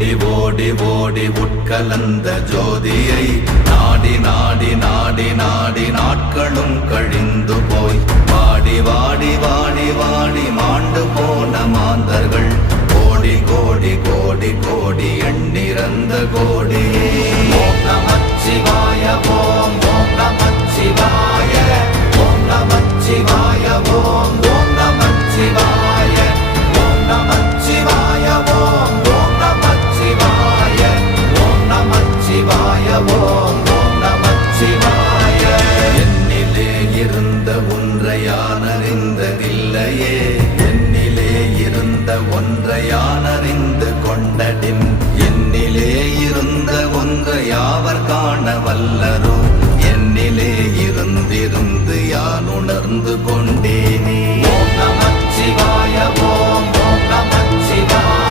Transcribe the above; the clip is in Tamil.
ஓடி ஓடி ஓடி உட்கலந்த ஜோதியை நாடி நாடி நாடி நாடி நாட்களும் கழிந்து போய் வாடி வாடி வாடி வாடி மாண்டு போன மாந்தர்கள் கோடி கோடி கோடி கோடி எண்ணிறந்த கோடி. ஓம் நமச்சிவாய ஓம் ஓம் நமச்சிவாய ஓம் நமச்சிவாய ஓம் ஓம் நமச்சிவாய ஓம் நமச்சிவாய ஓம் ஓம் நமச்சிவாய ஓம் நமச்சிவாய ஓம் ஓம் நமச்சிவாய. என்னிலே இருந்த ஒன்றை யான் அறிந்ததில்லையே, என்னிலே இருந்த ஒன்றை யான் அறிந்து கொண்டடின், என்னிலே இருந்த ஒன்றை யாவர் காண வல்லரோ